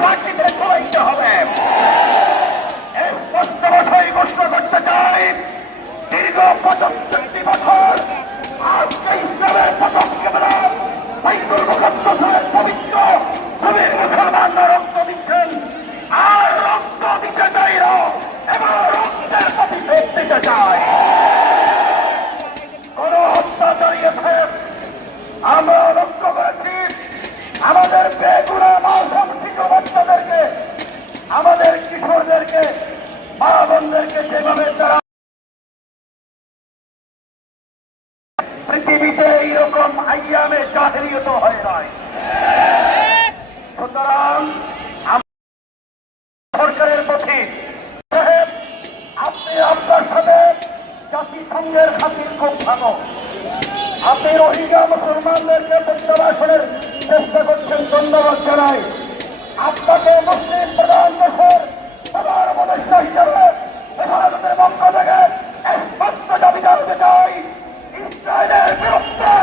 ফাঁকিতে প্রবাহিত হবে। স্পষ্ট ভাষায় ঘোষণা করতে চাই। দীর্ঘ পঁচাত্তরটি বছর আজকে ইসলামের পদক্ষেপরা বাইতুল মুকদ্দাসের পবিত্র সবের মুসলমানরা রক্ত দিচ্ছেন আর রক্ত দিতে চাই না এবং রক্তের প্রতিশোধ দিতে চায় কোন হত্যা চালিয়েছে আমরা লক্ষ্য করেছি আমাদের বেগুনা মাসম শিশু বাচ্চাদেরকে আমাদের কিশোরদেরকে মা পৃথিবীতে এইরকম আইয়ামে জাহেরিয়ত হয় নাই। সুতরাং সরকারের প্রতি আপনি আপনার সাথে জাতিসংঘের খাতির খুব ভালো। আপনি রোহিঙ্গা মুসলমানদেরকে প্রত্যাবাসনের চেষ্টা করছেন, ধন্যবাদ জানাই। আপনাকে মুসলিম প্রধান দেশের সবার উপদেষ্টা হিসেবে ভারতের পক্ষ থেকে স্পষ্ট দাবি জানাতে চাই, ইসরায়েলের বিরুদ্ধে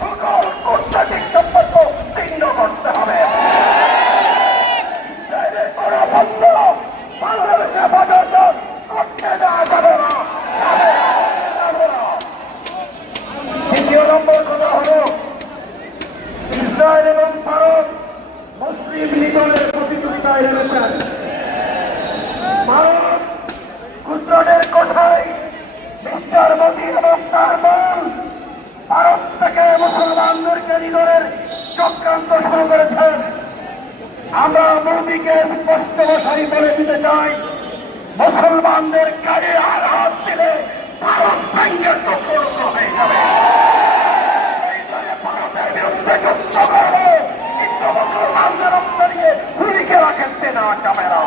সকল কূটনৈতিক সম্পর্ক ছিন্ন করতে হবে ইসরায়েলের কোনো বন্ধ বাংলাদেশে পর্যন্ত করতে দেওয়া যাবে না। দ্বিতীয় নম্বর কথা হল, ইসরায়েল এবং ভারত মুসলিম লীগের প্রতিযোগিতায় নেমেছেন ভারত গুজরাটের কোঠায় মিস্টার মোদী এবং তার দল ভারত থেকে দলের চক্রান্ত শুরু করেছেন। আমরা মোদীকে স্পষ্ট ভাষায় বলে দিতে চাই, মুসলমানদের কাজে আর হাত দিলে ভারত ভাঙ্গের চক্রান্ত হয়ে যাবে। ভারতের বিরুদ্ধে যুদ্ধ কিন্তু মুসলমানদের রক্ত নিয়ে হুড়িকে রাখেন না যাবে না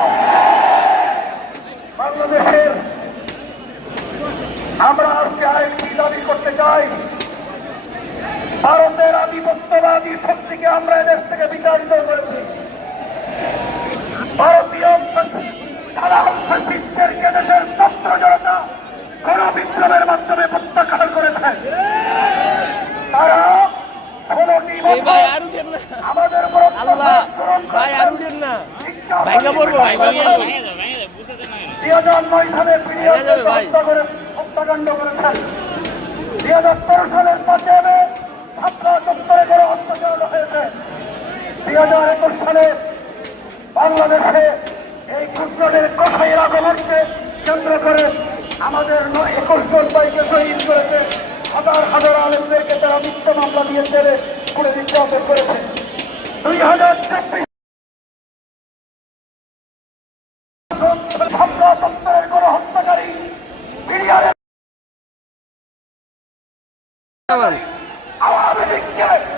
বাংলাদেশের আমরা আজকে আরেকটি দাবি করতে চাই ভারতের আধিপত্যবাদী শক্তিকে আমরা এদেশ থেকে বিতাড়িত করেছি। ভারতীয় সাধারণ ফ্যাসিস্টদেরকে দেশের ছাত্র জনতা কোন বিপ্লবের মাধ্যমে প্রত্যাখ্যান করেছে। তারা ষোলোটি আমাদের উপর দুই হাজার নয় সালে ফিরিয়ে। হত্যা করে হত্যাকাণ্ড করেছেন। দুই হাজার তেরো সালের পাঁচে ছাত্র চত্বরে করে অত্যাচার হয়েছে দুই হাজার একুশ সালে বাংলাদেশে এই গুজরাটের কোথায় আগমনকে করে আমাদের একুশ জন বাইকে শহীদ করেছে। হাজার হাজার আলেমদেরকে তারা মিথ্যা মামলা দিয়ে জেলে করে নির্যাতন করেছে। দুই হাজার চব্বিশ ছাত্র চত্বরের কোন Yeah.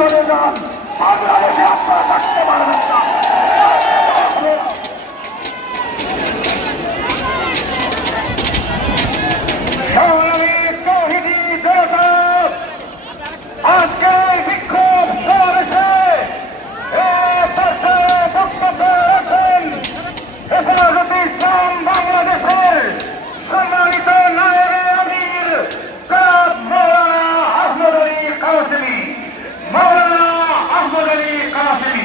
চলে যান। বাংলাদেশে আপনারা থাকতে পারবেন না সংগ্রামী তৌহিদি জনতা, আজকের বিক্ষোভ সমাবেশে এ পাশে বক্তব্য রাখেন হেফাজতে ইসলাম বাংলাদেশের সম্মানিত নায়েবে আমির জনাব মৌলানা আহমদ আলী কাসেমি মৌলানা আহমদ আলী কাসেমি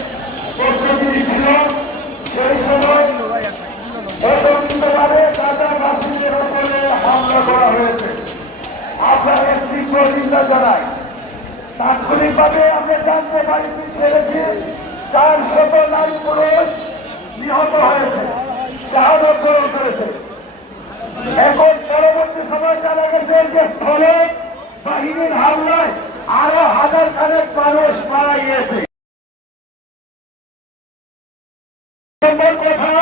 প্রস্তুতি নিচ্ছিল সেই সময় একত্রিতভাবে টাটা বাসীদের হামলা করা হয়েছে আপনাদের তীব্র নিন্দা জানাই তাৎক্ষণিকভাবে আমরা জানতে পারি ছেড়েছি চার শত নিহত হয়েছে শাহাদত বরণ করেছে এখন পরবর্তী সময় জানা গেছে যে স্থলে বাহিনীর হামলায় আরও হাজার খানেক মানুষ মারা গিয়েছে নম্বর কথা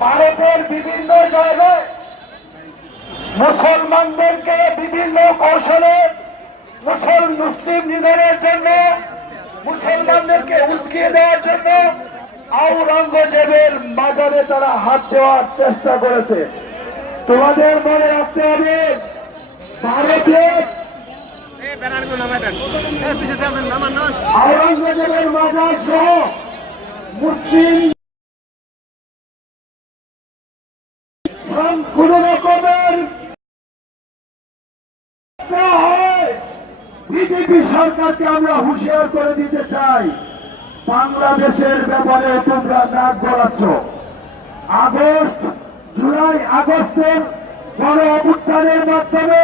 ভারতের বিভিন্ন জায়গায় মুসলমানদেরকে বিভিন্ন কৌশলে মুসল, মুসলিম নিধনের জন্য, মুসলমানদেরকে উস্কিয়ে দেওয়ার জন্য আওরঙ্গজেবের মাজারে তারা হাত দেওয়ার চেষ্টা করেছে। তোমাদের মনে রাখতে হবে, ভারতের আওরঙ্গজেবের মাজার সহ মুসলিম কোন রকমের হয় বিজেপি সরকারকে আমরা হুঁশিয়ার করে দিতে চাই। বাংলাদেশের ব্যাপারে তোমরা নাক গড়াচ্ছ আগস্ট, জুলাই, আগস্টের গণ অভ্যুত্থানের মাধ্যমে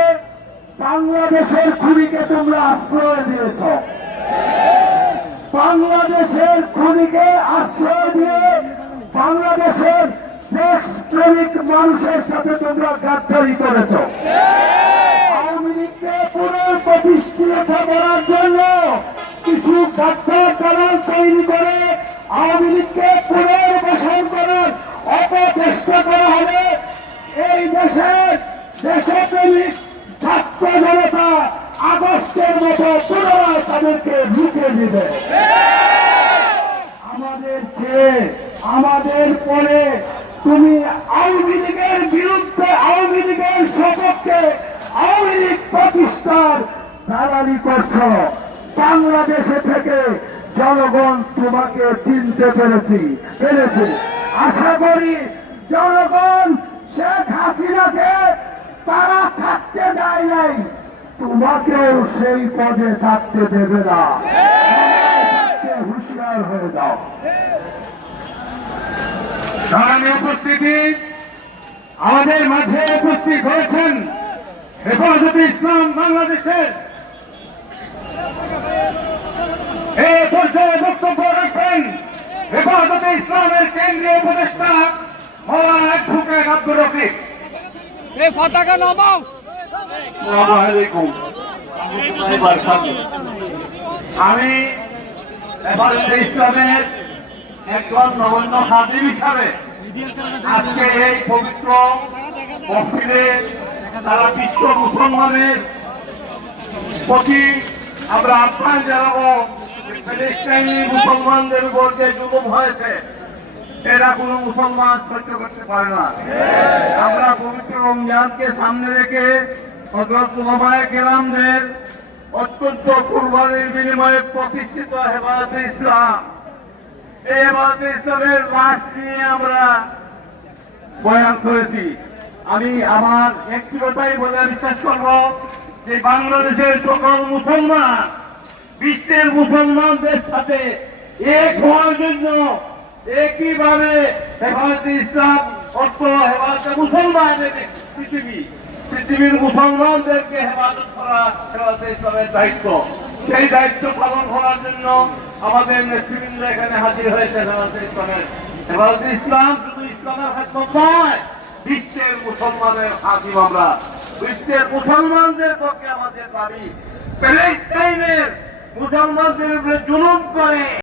বাংলাদেশের খুনিকে তোমরা আশ্রয় দিয়েছ। বাংলাদেশের খুনিকে আশ্রয় দিয়ে বাংলাদেশের দেশ প্রেমিক মানুষের সাথে তোমরা গাদ্দারি করেছ। আওয়ামী লীগকে পুনঃপ্রতিষ্ঠিত করার জন্য কিছু গাদ্দার দলাল তৈরি করে আওয়ামী লীগকে পুনর্বাসন করার অপচেষ্টা করা হবে। এই দেশের দেশপ্রেমিক ছাত্র জনতা আগস্টের মতো পুনরায় তাদেরকে রুখে দিবে। আমাদেরকে, আমাদের পরে তুমি আওয়ামী লীগের বিরুদ্ধে, আওয়ামী লীগের সপক্ষে আওয়ামী লীগ দালালি করছ বাংলাদেশে থেকে জনগণ তোমাকে চিনতে পেরেছি, পেরেছে। আশা করি জনগণ শেখ হাসিনাকে তারা থাকতে দেয় নাই, তোমাকেও সেই পদে থাকতে দেবে না। হুঁশিয়ার হয়ে যাও স্মরণীয় উপস্থিতি, আমাদের মাঝে উপস্থিত হয়েছেন হেফাজতে ইসলাম বাংলাদেশের এই পর্যায়ে বক্তব্য রাখবেন হেফাজতে ইসলামের কেন্দ্রীয় উপদেষ্টা মৌলানা অ্যাডভোকেট আব্দুর রফিক। পতাকা নামাও আলাইকুম। আমি হেফাজতে ইসলামের একজন নগণ্য খাদিম হিসাবে আজকে এই পবিত্র মসজিদে সারা বিশ্ব মুসলমানের প্রতি আমরা আহ্বান জানাব ফিলিস্তিনি মুসলমানদের উপর যে জুলুম হয়েছে এরা কোনো মুসলমান সহ্য করতে পারে না। আমরা পবিত্র রমজানকে সামনে রেখে হজরত কেরামদের অত্যন্ত কুরবানির বিনিময়ে প্রতিষ্ঠিত হেফাজতে ইসলাম। এই হেফাজতে ইসলামের লাশ নিয়ে আমরা বয়ান করেছি। আমি আমার একটি কথাই বলে বিশ্বাস করব যে বাংলাদেশের সকল মুসলমান, বিশ্বের মুসলমানদের সাথে এক হওয়ার জন্য একইভাবে হেফাজতে ইসলাম, অর্থ, হেফাজতে মুসলমানের পৃথিবী, পৃথিবীর মুসলমানদেরকে হেফাজত করা হেফাজতে ইসলামের দায়িত্ব। সেই দায়িত্ব পালন করার জন্য আমাদের নেতৃবৃন্দ এখানে হাজির হয়েছে হেফাজতে ইসলামের। হেফাজতে ইসলাম শুধু ইসলামের হাজত নয় বিশ্বের মুসলমানের হাজিম আমরা। বিশ্বের মুসলমানদের পক্ষে আমাদের দাবি প্যালেস্টাইনের মুসলমানদের উপরে জুলুম করে।